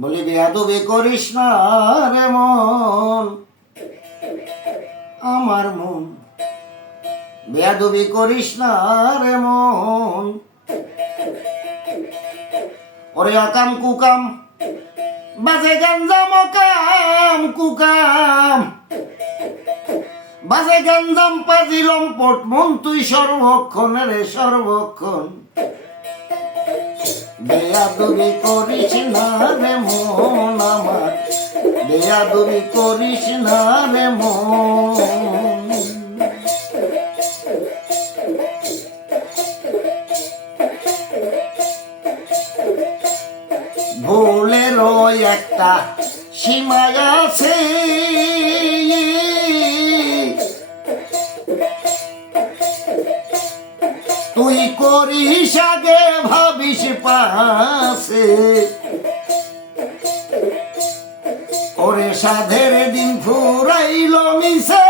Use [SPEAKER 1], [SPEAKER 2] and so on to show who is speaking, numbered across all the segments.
[SPEAKER 1] বলি, বেয়াদবি করিস না রে মন, আমার মন। বেয়াদবি করিস না রে মন। ওরে অকাম কুকাম, বাজে গঞ্জাম অকাম কুকাম। বাজে গঞ্জাম পাজিলম পট মন তুই সর্বক্ষণ রে সর্বক্ষণ। বেয়াদবি করিস না রে মন আমার, বেয়াদবি করিস না রে মন। ভুলেরও একটা সীমা আছে। তুই করিস আগে ভাবিস পাশে ওরে সাধের দিন ফুরাইল মিশে,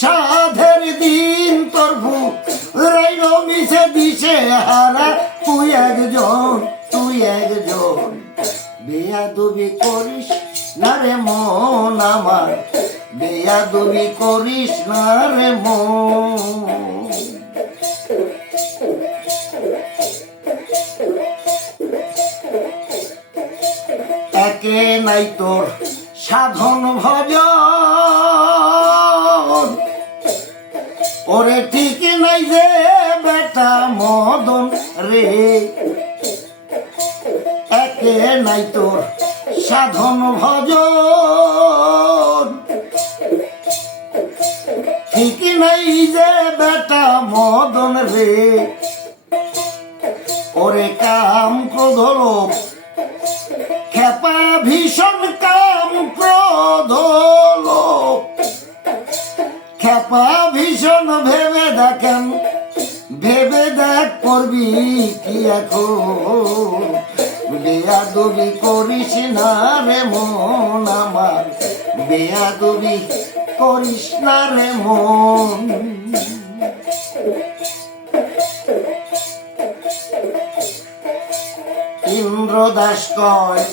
[SPEAKER 1] সাধের দিন তোর ফুরাইল মিশে, দিশে হারা, তুই একজন তুই একজন। বেয়াদবি করিস না রে মন আমার, বেয়াদবি করিস না রে মন। একে নাই তোর সাধন ভজন? ওরে ঠিক নাই যে বেটা মদন রে। একে নাই তোর সাধন ভজন? ঠিক নাই যে বেটা মদন রে। ওরে কাম ক্রোধ কাম ক্রোধ খেপা ভীষণ ভেবে দেখেন, ভেবে দেখ করবি কি এখন? বেয়াদবি করিস না রে মন আমার, বেয়াদবি করিস না রে মন। ইন্দ্রদাস কয়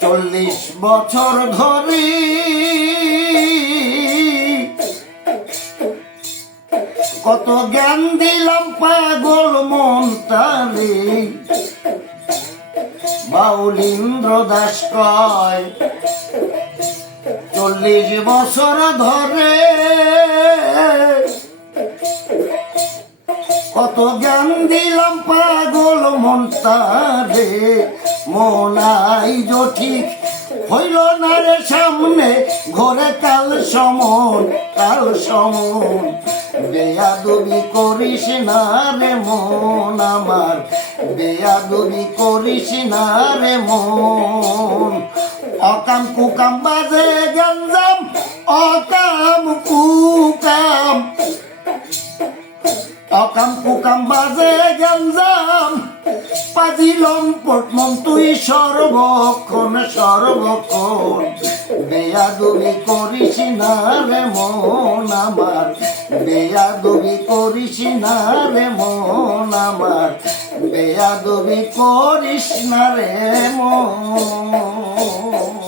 [SPEAKER 1] চল্লিশ বছর ধরে কত জ্ঞান দিলাম পাগল মনটারে বাউল দাস কয়, চল্লিশ বছর ধরে কত জ্ঞান দিলাম পাগল মনটারে মনাই যো ঠিক হইল না রে সামনে, ঘরে কাল সমন কাল সমন। বেয়াদবি করিস না রে মন আমার, বেয়াদবি করিস না রে মন। অকাম কুকাম বাজে গঞ্জাম, অকাম কুকাম অকাম কুকাম বাজে গঞ্জাম। পাজিলম পটমন তুই সর্বক্ষণ সর্বক্ষণ। বেয়াদবি করিস না রে মন আমার। বেয়াদবি করিস না রে মন আমার। বেয়াদবি করিস না রে মন।